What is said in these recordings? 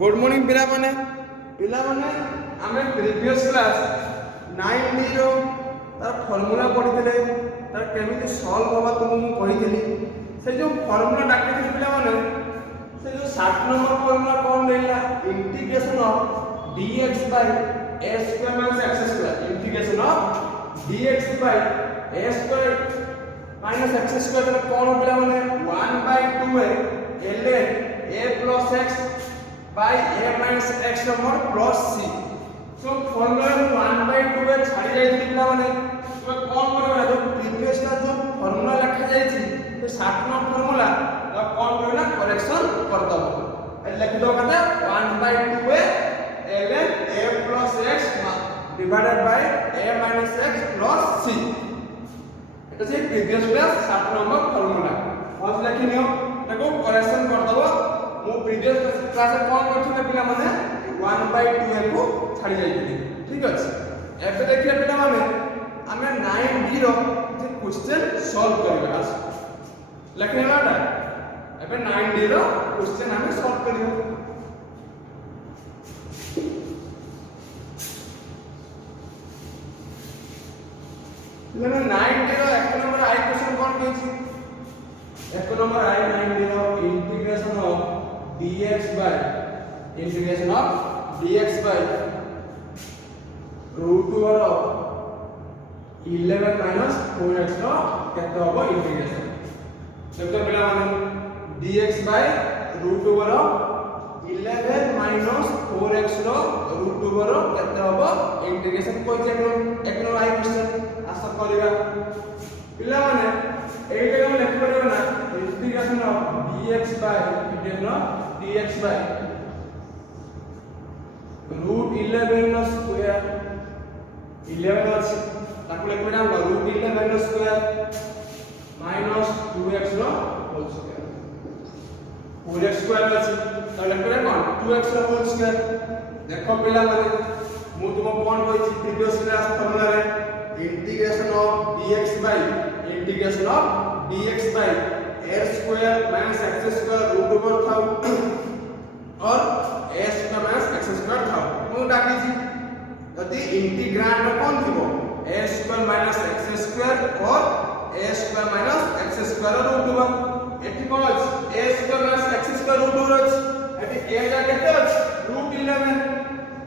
Good morning पिला माने आमे प्रीवियस क्लास 9D रो तार फार्मूला पढ़िथिले तार केमिति सॉल्व होबा तुमको कहिथिली से जो फार्मूला डाकिथिले पिला माने से जो 7 नंबर फार्मूला कोन रहला integration of dx by a square minus x square integration of dx by a square minus x square तो कोन पिला माने 1/2a ln a plus x by a minus x number plus c so formula 1/2 ए छाड़ी जाई पिला माने तो कोन करबा जो प्रीवियस का जो फार्मूला लिखा जाई थी तो 7 नंबर फार्मूला तो कोन करबा करेक्शन कर दबो ए लिख दो कते 1/2 ए ln a plus x divided by a minus x plus c এটা সেই প্রিভিয়াস ক্লাস 7 নম্বর ফর্মুলা ফার্স্ট লিখি নিও তাকো করেকশন कर दबो मु प्रीवियस क्लास कोन करथिले पिला माने 1/2 को छाड़ी जाइथिले ठीक अछि एबे देखिए पिला माने हमें 9D रो जे क्वेश्चन सॉल्व करबा आस लिखने वाला एबे 9D रो क्वेश्चन हमें सॉल्व करियो लेकिन 9D रो एक नंबर आई क्वेश्चन कोन कहछि एक नंबर आई 9D रो integration of dx by integration of dx by root over of 11 minus 4x रो केते होबो इंटीग्रेशन देखो पिला माने dx by root over of 11 minus 4x row root over of केते होबो इंटीग्रेशन कोइ एक नो आई क्वेश्चन आशा करबा पिला माने एइटा हम लिख परबा ना integration of dx by integration of dx by root 11 नो स्क्वायर 11 अछि ताको लिखबा ना root 11 नो स्क्वायर minus 2x नो होल स्क्वायर 4x स्क्वायर अछि त लिखबा कोन 2x नो होल स्क्वायर देखो पिला माने मु तुम कोन कहि प्रीवियस क्लास फार्मूला रे integration of dx by integration of dx by a square minus x square root over था और a square minus x square था मु डाकी छी यदि इंटीग्रांड में कोन थिबो a square minus x square और a square minus x square root over एठी कोन अछि a square minus x square root over अछि एठी a जा केते अछि root 11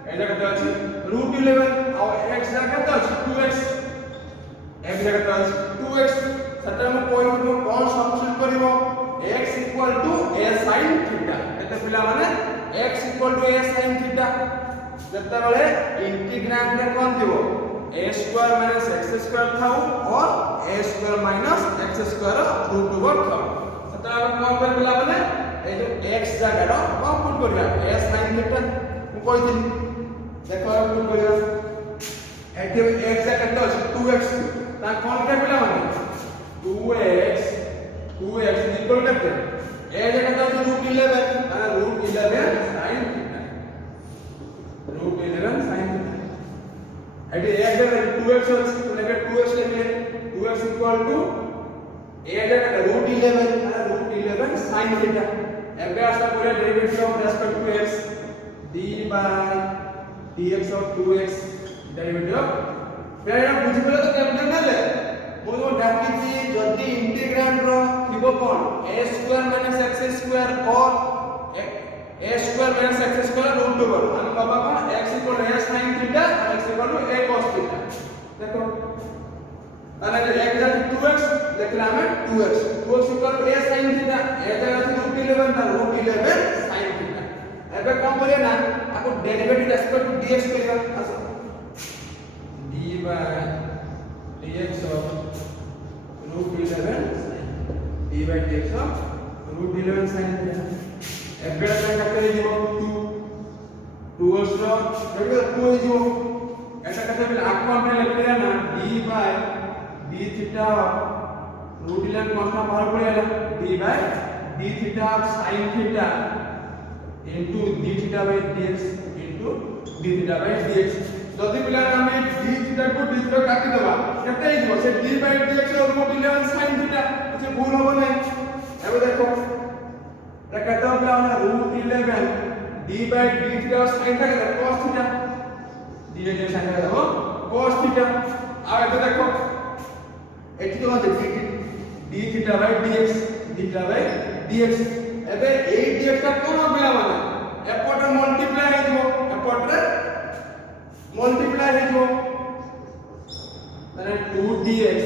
a जा केते अछि root 11 और x जा केते अछि 2x x जा केते अछि 2x सटा में कोई कोन सब्स्टिट्यूट करिवो x a sin थीटा एते पिला माने x a sin थीटा जत्ता बेले इंटीग्रांड में कोन दिवो a square minus x square थाउ और a square minus x square root over थाउ सटा में कोन कर पिला माने ए जो x जागाडो कोन पुट करिया a sin थीटा मु कहि दिनी देखो पुट करिया एते x जा केते अछि 2x ता कोन के पिला माने 2x equal to a जगह तो root 11 माने root 11 sin theta root 11 sin theta eighty a जगह 2x अछि लेके 2x लेके 2x equal to a जगह root 11 माने root 11 sin theta एबे आसा पूरा derivative of respect to x d by dx of 2x derivative फेर बुझि गेल तो केमते नेले मोनो डाकी थी जदी इंटीग्रांड रो थिबो कोन a square minus x square और a square minus x square root over हम बाबा कोन x equal a sin theta और x equal a cos theta देखो माने एक जगह 2x लिखला में 2x 2x equal a sin theta ए जगह रूट 11 था रूट 11 sin थीटा एबे कोन करिया ना आपको डेरिवेटिव रेस्पेक्ट टू dx करिया आसो d by dx of root 11 sin d by dx of root 11 sin एबे का कते जीवो 2 2 रो एबे 2 जीवो ऐसा कते बिल आपको हमने लिख दिया ना d by d theta root 11 कौन सा बाहर पड़ेगा d by d theta sin theta into d theta by dx into d theta by dx जदी पिला हमें d थीटा को d थीटा काटी देबा केते हिजो से d by dx और root 11 sin थीटा से भूल होबो नै एबे देखो कहता हूं क्या root 11 d by d theta sin था केते cos theta d by d sin था हो cos थीटा आ एते देखो एठी तो मते d theta by dx theta by dx एबे ए dx का कोन पिला माने एपटर मल्टीप्लाई हे दिबो एपटर मल्टीप्लाई हे दिबो माने 2dx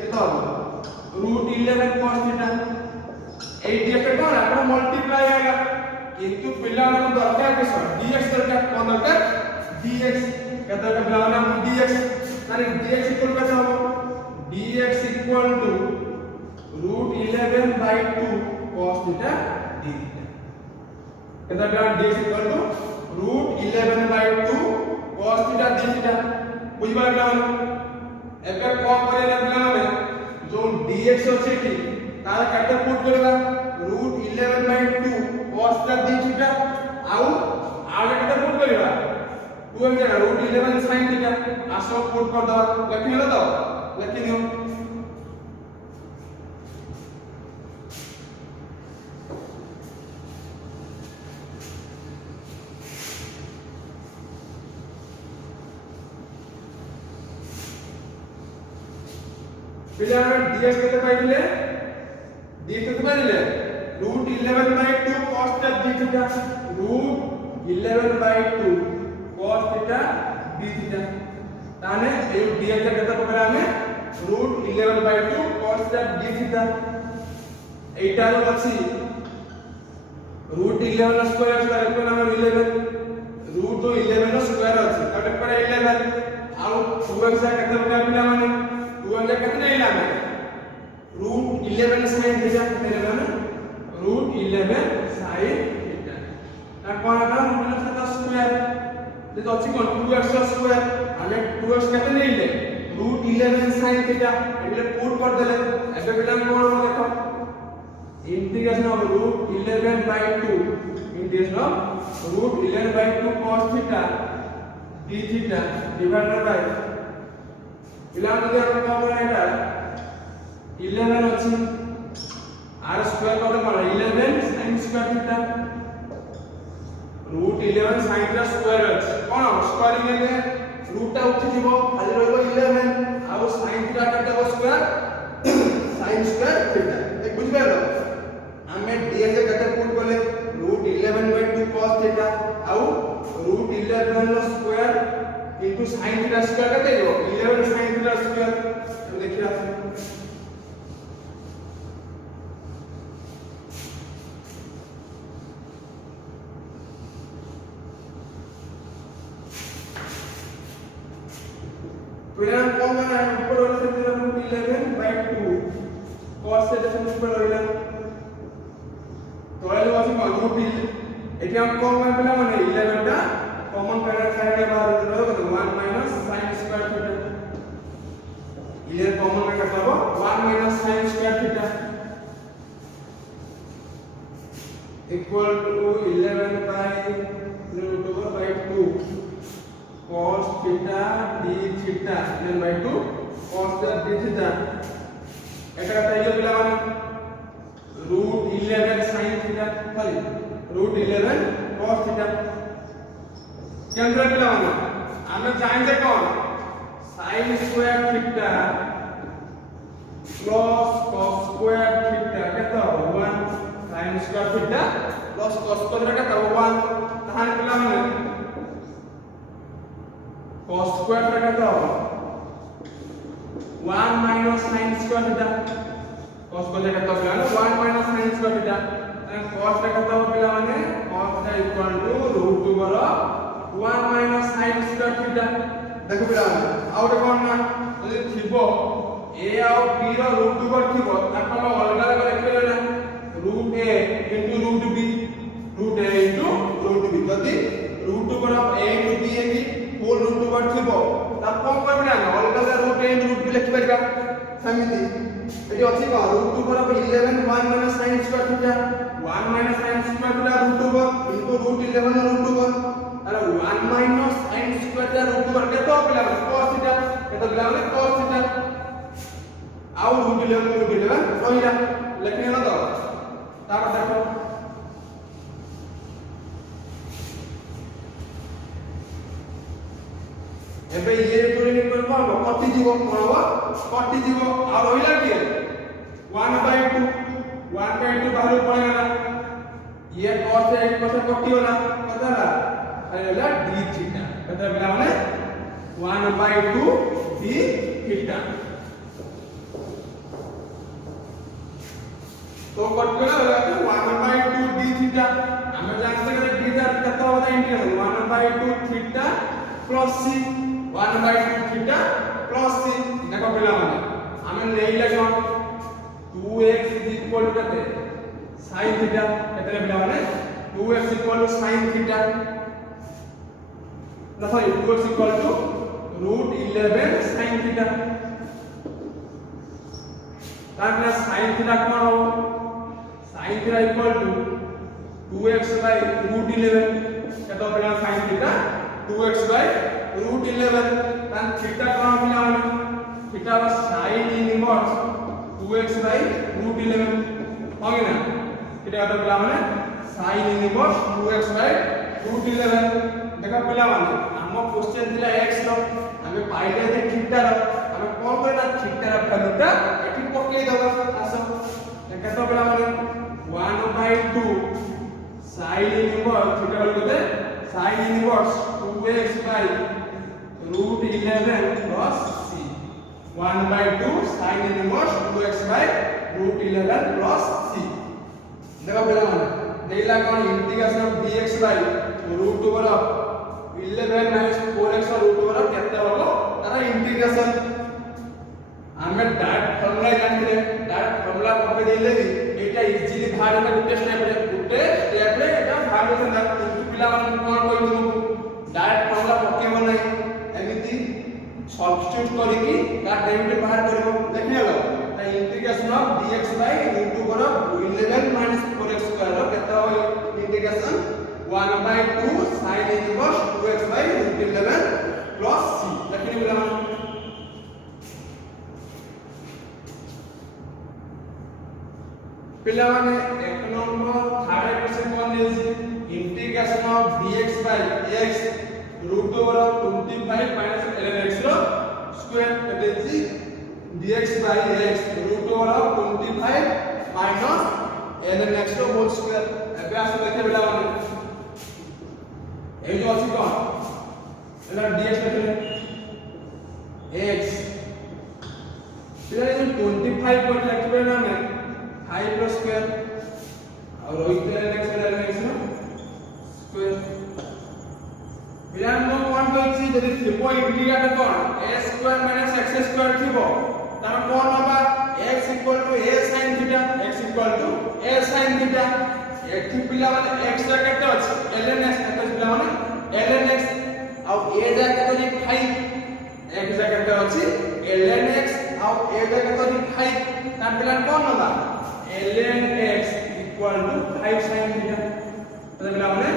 केतो रूट 11 cos थीटा 8 dx कोन आपन मल्टीप्लाई आएगा किंतु पिला को दरकार के सर dx दरकार कोन दरकार dx केतो का पिला ना dx माने dx इक्वल का हो dx equal to root 11 by 2 cos theta d theta केतो का dx equal to root 11 by 2 cos theta d theta बुझ पाइला एबे कोन करे पिला में जो dx ଅଛି ଏଠି ତାର କେତେ ପୁଟ୍ କରିବା root 11 by 2 cos d theta ଆଉ କେତେ ପୁଟ୍ କରିବା 2 जगह रूट 11 sin थीटा आसो पुट कर दवा लिखिलो तो लिखि दियो पिला dx केते पाइले dx केते पाइले root 11 by 2 cos d theta root 11 by 2 cos theta d theta ताने ए dx केते पकड़ा हमें root 11 by 2 cos d theta एटा रो अछि रूट 11 स्क्वायर स्क्वायर को नाम 11 रूट 11 स्क्वायर अछि तटे पड़े 11 आउ 2x केते पकड़ा पिला माने 2 केते नहीं लामे रूट 11 sin थीटा केते लामे रूट 11 sin थीटा ना कोन का रूट थीटा स्क्वायर जे तो अछि कोन 2x स्क्वायर आले 2x केते नहीं ले रूट 11 sin थीटा एले पुट कर देले एबे बिला कोन देखो integration of root 11 by 2 integration of root 11 by 2 cos theta d theta divided by पिला যদি আমরা কম করে এটা 11 ଅଛି r স্কয়ার করে কোন 11 sin square theta root 11 sin theta square আছে কোন স্কয়ারিং এলে रूट টা উঠি দিব খালি রইব 11 আর sin থিটা কাটে হবে স্কয়ার sin স্কয়ার থিটা এক বুঝ পারলো আমি dx কেটে পুট করলে रूट 11 by 2 cos थीटा আর root 11 square into sin theta square करते हो 11 sin थीटा स्क्वायर तो देखिए आप तो यहाँ कौन है ऊपर वाला से तेरा रूट 11 by 2 cos थीटा से ऊपर वाला तो वाले वासी को रूट एटी हम कौन है पहला माने 11 टा कॉमन करना चाहिए बाहर तो 1 माइनस sin स्क्वायर थीटा ये कॉमन में करता हो 1 minus sin square theta equal to 11 by root over by 2 cos theta d theta 11 by 2 cos d theta এটা তাইলে পিলা মানে रूट 11 sin थीटा খালি रूट 11 cos थीटा केंद्र पिला माने हमें जाने कौन sin square theta plus cos square theta केतो 1 sin square theta plus cos square केतो 1 ताहान पिला माने cos स्क्वायर केतो 1 minus sin square theta cos square केतो पिला 1 minus sin square theta cos केतो पिला माने cos equal to root over 1 minus sin square theta देखो पिला आउट कोन ना যদি থিবো a ଆଉ b ର रूट ओवर থিবো তারপর অলগা अलग লিখলে না root a root b root a root b যদি root over of a * b की होल रूट ओवर থিবো তারপর কোন করবে না অলগা रूट a रूट b লিখি পারবা সমিতি এটি আছে কো root over of 11 1 minus sin square theta 1 minus sin square theta root over into root 11 root over अरे 1 माइनस sin स्क्वायर दा रूट ओवर केतो पिला cos थीटा केतो पिला cos थीटा आउ रूट 11 रहिला लिखने ना तो तार देखो एबे ये टू यूनिट पर कोन कटि जीवो कोन हो कटि जीवो आ रहिला कि 1/2 1/2 बाहर पळेला ये cos से 1 cos कटि होला कतला आइला d थीटा कतला बेला माने 1/2 d थीटा तो कटकला होला 1/2 d थीटा हमें जानते हैं d का कितना होता है integral 1/2 theta plus c 1/2 theta plus c देखो पिला माने हमें ले लेगा 2x कते sin थीटा केते पिला माने 2x sin थीटा ना सॉरी 2x √11 sin थीटा ताकि sin थीटा कौन हो sin theta equal to 2x by √11 केतो पिला sin थीटा 2x by √11 तान थीटा कौन पिला माने theta was sin inverse 2x by √11 होगी ना थीटा केतो पिला माने sin inverse 2x by √11 देखा पिला माने हम क्वेश्चन दिला x रो हमें पाइले जे थीटा रो हमें कोन करना थीटा रो वैल्यूटा एठी पक्के दबा आसो केतो पिला माने 1/2 sin inverse theta value they sin inverse 2x by √11 plus c 1/2 sin inverse 2x by √11 plus c देखो पिला माने देला कोन integration of dx by √11 minus 4x √11 केते होलो तारा इंटीग्रेशन हमें डायरेक्ट फार्मूला जानते डायरेक्ट फार्मूला कॉपी देले भी एटा इजीली बाहर में गुटे स्टेप रे एटा बाहर में ना पिला मन कोन कोइ तुमको डायरेक्ट फार्मूला पकेबो नै एमिति सब्स्टिट्यूट करिकि का डेरिवेटिव बाहर करबो देखियलो ता integration of dx by √11 minus 4x square केते हो integration 1/2 sin inverse 2x by √11 plus c देखिए पिला मन पिला माने एक नंबर थर्ड क्वेश्चन कोन देछि integration of dx by x √25 minus ln x रो स्क्वायर देछि dx by x √25 minus ln x रो होल स्क्वायर एबे आसे देखे पिला माने ए जो अछि कोन एला dx केते x पिला जो 25 को लिखबे ना मैं 5 plus square और रोहित ln x नो स्क्वायर बिरान नो कोन कहछि जदि थिबो इंटीग्रेट कोन a square minus x square थिबो तार कोन होबा x a sin theta x a sin theta एठी पिला माने x रा केते अछि ln x केते पिला माने ln x आ a जा केते 5 x जा केते अछि ln x आ a जा केते 5 तार पिला कोन होबा ln x equal to 5 sin theta तो पिला माने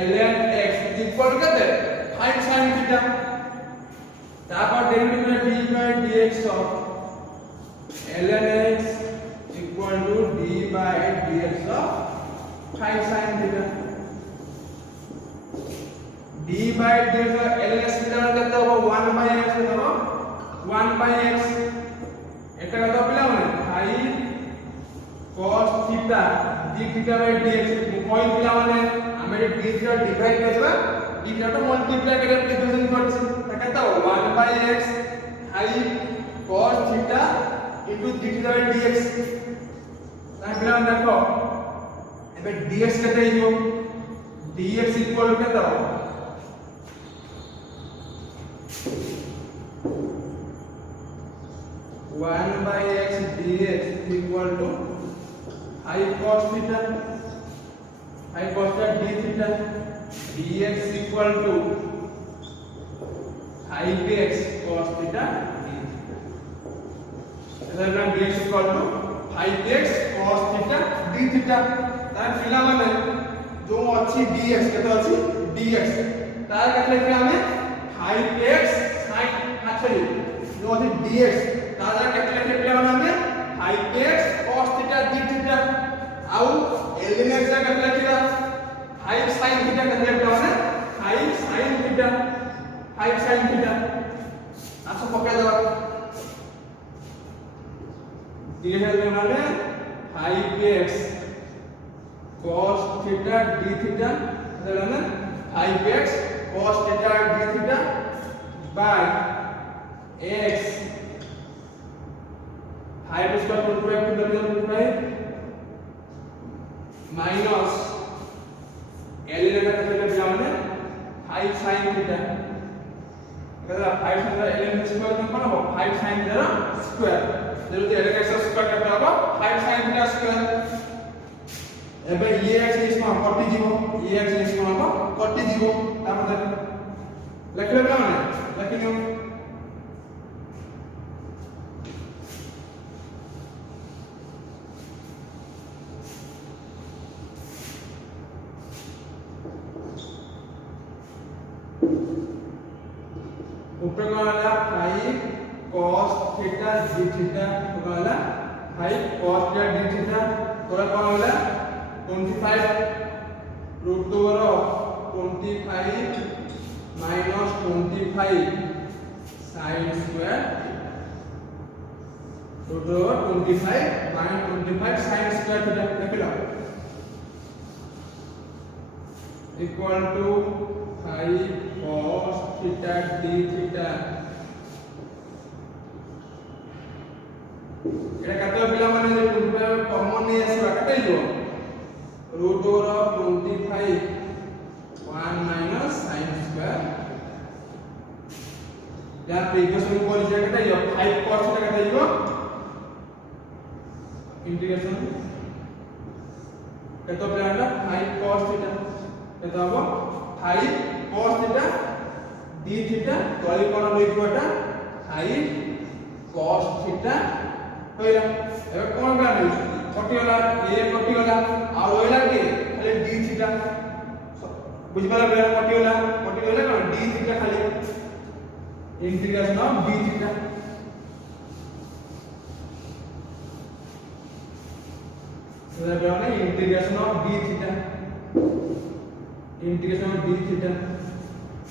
ln x equal केते 5 sin theta तापर derivative d by dx of ln x equal to d by dx of 5 sin theta d by dx ln x केते हो 1 by x हो 1 by x एटा कतो पिला माने 5 cos theta d theta by dx point पिला माने हमें d theta divide करबा d theta तो मल्टीप्लाई करे डिवीजन करछि त केता 1 by x i cos theta into d theta by dx ता पिला देखो एबे dx केते हियो dx equal केता 1 by x dx equal to I cos theta d theta dx equal to I x cos theta d theta एना dx equal to I x cos theta d theta तार पिला माने जो अछि dx केते अछि dx तार केते लिखले हमें 5x sin सॉरी जो अछि dx तार केते लिखले पिला माने 5x cos theta d theta आउ ln x का केते लिखला 5 sin theta केते लिखला माने 5 sin theta theta d theta मतलब 5x cos theta d theta by x 5 square root 5 to the root 5 minus L लगा तो चले जाओ 5 sin theta कहता 5 sin theta L स्क्वायर में कौन हो 5 sin theta स्क्वायर जरूर L का स्क्वायर करता होगा 5 sin theta स्क्वायर एबे ये x इसको कटि जीवो ये x इसको कटि जीवो तापर लिखले बला माने लिखिनो ऊपर का वाला 5 cos theta d theta ऊपर वाला 5 cos theta d theta और कौन वाला 25 root over 25 minus 25 sin square root over 25 minus 25 sin square theta लिख लो equal to 5 cos theta d theta एटा कतो पिला माने जे 25 कॉमन नै आसीबा कते जो root over 25 1 minus sin square या प्रीवियस में कोन जे कते जो 5 cos theta कते जो इंटीग्रेशन कतो पिला 5 cos theta कतो हो 5 cos theta d theta तोली कोन लई कोटा 5 cos theta होइला एबे कोन बला नै कटि होला ए कटि होला आ होइला के खाली d थीटा बुझ पाला बला कटि होला कोन d थीटा खाली integration of d theta so that बला integration of d theta integration of d theta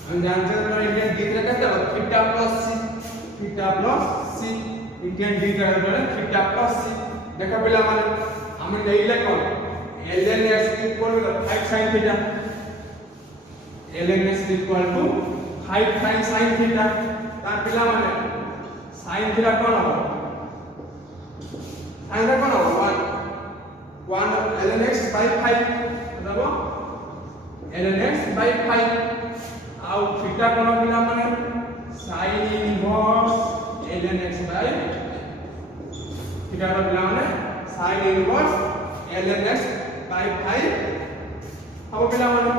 हम जानते हैं ना इंटीग्रेशन d थीटा कैसे होगा theta plus c integration d का मतलब थीटा प्लस c देखा पहला माने हमें नहीं लिखो ln x equal to 5 sin theta ln x equal to 5 sin theta तार पहला माने sin थीटा कौन होगा sin थीटा कौन होगा 1 ln x by 5 मतलब ln x by 5 आउ थीटा कौन पहला माने sin inverse ln x by theta का पहला माने sin inverse ln x by 5 अब पहला माने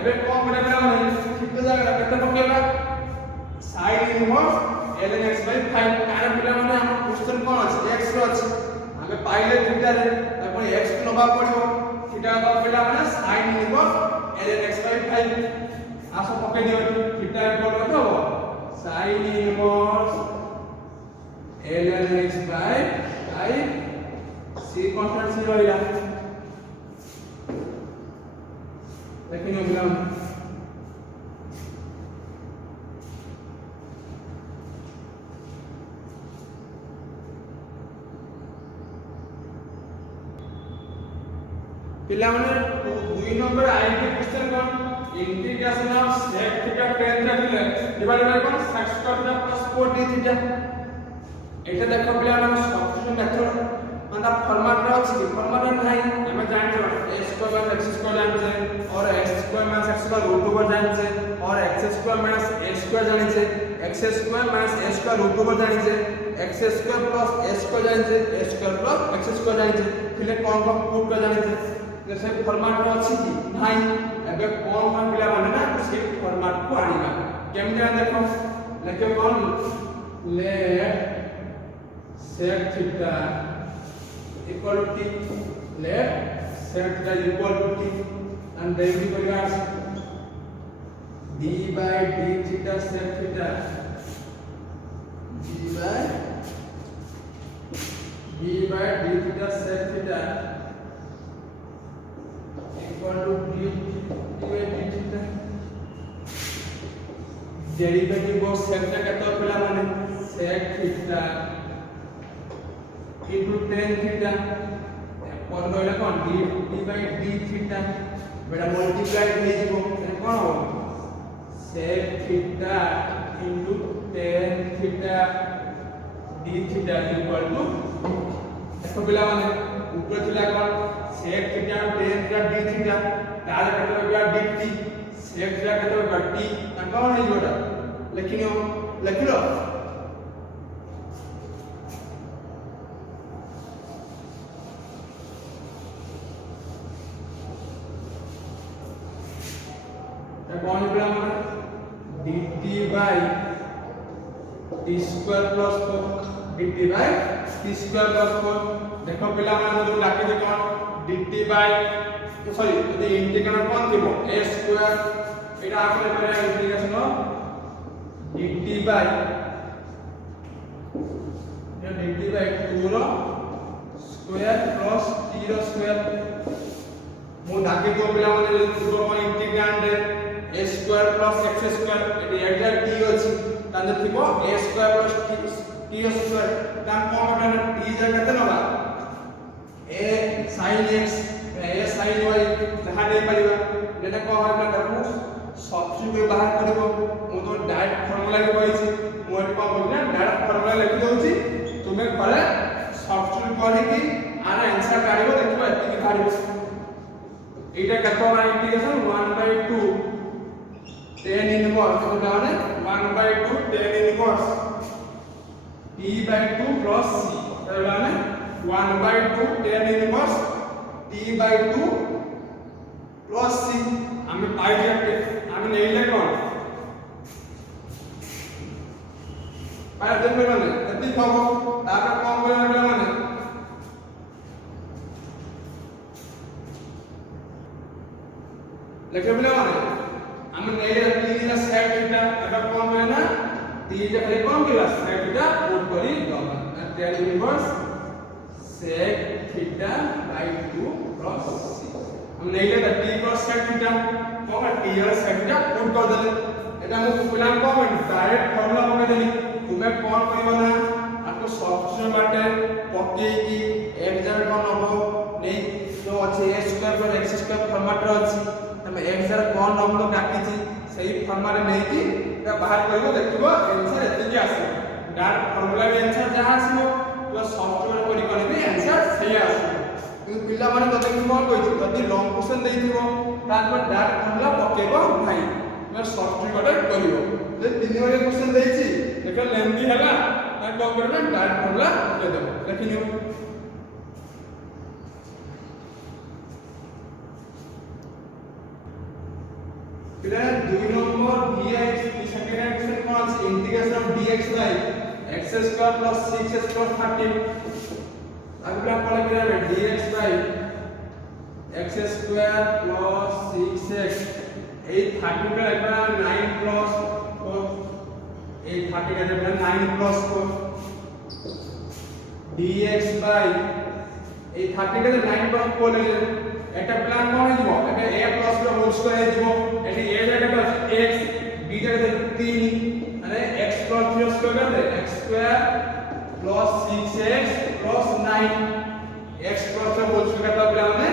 एबे कौन पहला माने थीटा जगह केते पकेबा sin inverse ln x by 5 कारण पहला माने हम क्वेश्चन कोन अछि x रो अछि हमें पाइले थीटा रे अपन x को नबा पड़िबो थीटा का पहला माने sin inverse ln x by 5 आसो पके दियो थीटा इक्वल कत हो sin inverse ln x by 5 c constant c रहिला लेकिन अगला पिला माने 2 number IT question cone integration of sec theta tan theta divided bye cone sec square theta plus 4d theta एटा देखो पिला माने सब्स्टिट्यूशन मेथड माने फॉर्मेट रे अछि फॉर्मेट रे नाही हमें जान छ x square minus x square जान छ और x square minus x square root over जान छ और x square minus a square जान छ x square minus a square root over जान छ x square plus a square जान छ a square plus x square जान छ फिले कोन कोन पुट कर जान छ जैसे फॉर्मेट रे अछि कि नाही एबे कोन कोन पिला माने ना से फॉर्मेट को आनिबा केमने देखो लेके कोन late sec theta equal to t let sec theta equal to t and then we will ask d by d theta sec theta d by d theta sec theta equal to d by d theta derivative of sec theta केतो पिला माने sec theta into tan theta कोन कहले कोन dt by d theta बेटा multiply हे जिवो माने कोन हो sec थीटा into tan theta d theta equal to देखो पिला माने ऊपर थिला कोन sec theta tan theta d theta तार केते होगा dt sec थीटा केते होगा t कोन हे जोटा लिखिलो कौन पिला माने dt by t square plus 4 dt by t square plus 4 देखो पिला माने जो लाके दे कोन dt by सॉरी यदि इंटीग्रल कोन थिबो a स्क्वायर एटा आपले करे इंटीग्रेशन dt by 2 रो स्क्वायर प्लस t रो स्क्वायर मो दाके को पिला माने जो कोन integrand a square plus x square एटी एग्जैक्ट t अछि तांदे थिबो a square plus t square तान कोन करना t जे केते नबा a sin x a sin y जहां नै परिबा जेना को होइला ताकू सब्स्टिट्यूट बाहर करबो मो तो डायरेक्ट फार्मूला के होइछि मो एट को बोलना डायरेक्ट फार्मूला लिखि दउछि तुमे करे सब्स्टिट्यूट करि कि आर आंसर काढिबो देखिबो एति काढिबो एटा कतो बा इंटीग्रेशन 1/2 tan inverse तो गाने 1/2 tan inverse t/2 plus c तो गाने 1/2 tan inverse t/2 plus c हमें पाई जाते हमें नहीं ले कौन पाई देते माने एति थबो तापर कम करना माने लेके बोले माने हम नहीं रे 3 रा sec थीटा एटा कोन होय ना 3 जे खाली कोन केला sec थीटा पुट करी दबा tan inverse sec theta by 2 plus c हम नहीं ले t प्लस sec थीटा कोन t रा sec थीटा पुट कर देले एटा मु प्लान को डायरेक्ट फार्मूला पके देली तुमे कोन करबो ना आपको सब्स्टिट्यूट बाटे पके की x जर कोन हबो नहीं जो अछि a स्क्वायर पर x स्क्वायर फॉर्मेट रो अछि हम x जर कोन नंबर काटी छी सही फॉर्मेट नै कि एटा बाहर करबो देखिबो आंसर एते के आसी डायरेक्ट फार्मूला भी आंसर जहां आसीबो तो सब्स्टिट्यूट करी करी भी आंसर सही आसीबो कि पिला माने तो देखि कोन कहि छी जदी लॉन्ग क्वेश्चन देइथिबो तापर डायरेक्ट फार्मूला पकेबो भाई मैं सब्स्टिट्यूट करिवो जे तीन वाले क्वेश्चन देइछि देखा लेंथी हला ता कोन करना डायरेक्ट फार्मूला दे देबो देखिनियो पिला 2 नंबर dx सेकंड क्वेश्चन कोन छै integration of dx by x square plus 6x plus 13 अगला पढ़ा पिला dx by x square plus 6x ए 13 का लगना 9 प्लस 4 ए 13 का लगना 9 प्लस 4 dx बाय ए 13 का 9 प्लस 4 ले एटा प्लान कोन हे जिवो एटा a प्लस रो होल स्क्वायर हे जिवो एटी a जगह x b जगह 3 अरे x प्लस 3 स्क्वायर कर दे x square plus 6x plus 9 x plus रो होल स्क्वायर का प्लान में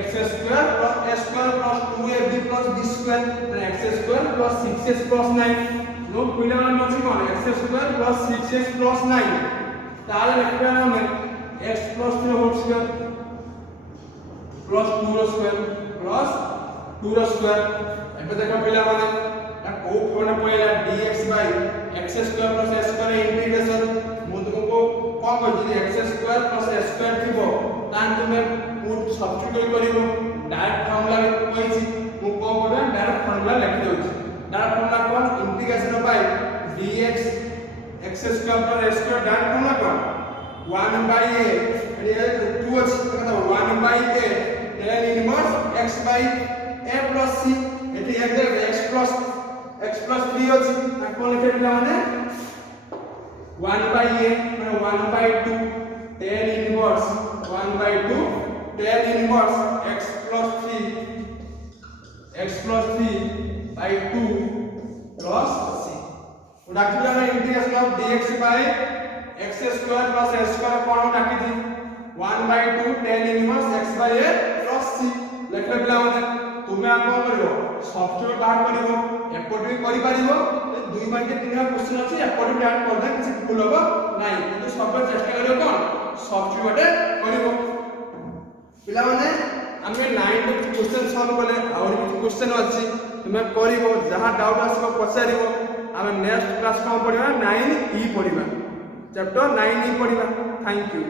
x square plus a square plus 2ab plus b square x square plus 6x plus 9 नो पिला में अछि कोन x square plus 6x plus 9 ताले लिखबे ना हम x plus 3 whole square plus 2 रो स्क्वायर प्लस 2 रो स्क्वायर एबे देखो पिला माने को कोन पयला dx by x square plus a square integration मुद को कोन को जे x square plus a square थिबो तान तुमे पुट सब्स्टिट्यूट करिवो डायरेक्ट फार्मूला कहिछि मु को करबे डायरेक्ट फार्मूला लिखि दउछि डायरेक्ट फार्मूला कोन integration by dx x square plus a square direct formula कोन 1 बाय a ये 2 अछि मतलब 1 by a tan inverse x by a plus c एटी एग्जैक्ट x प्लस 3 अछि आ कोन लिखे दिला माने 1 बाय a माने 1 by 2 tan inverse 1 by 2 tan inverse x plus 3 by 2 plus c उडाकिला में integration of dx by x square plus a square कोन डाकी थी 1 by 2 tan inverse a plus c लेखले पिला माने तुमे आ कोन करिवो सब्स्टिट्यूट बाहर करिवो एपट भी करि पारिवो 2 मार्क के 3 क्वेश्चन अछि एपट भी ऐड कर दे किसी भूल होबो नाही किंतु सब चेष्टा करिवो कोन सब्स्टिट्यूट करिवो पिला माने हमें 9 क्वेश्चन सॉल्व करले और भी क्वेश्चन अछि तुमे करिवो जहां डाउट आसबो पछारिवो हमें नेक्स्ट क्लास को पढिबा 9E पढिबा चैप्टर 9E पढिबा थैंक यू।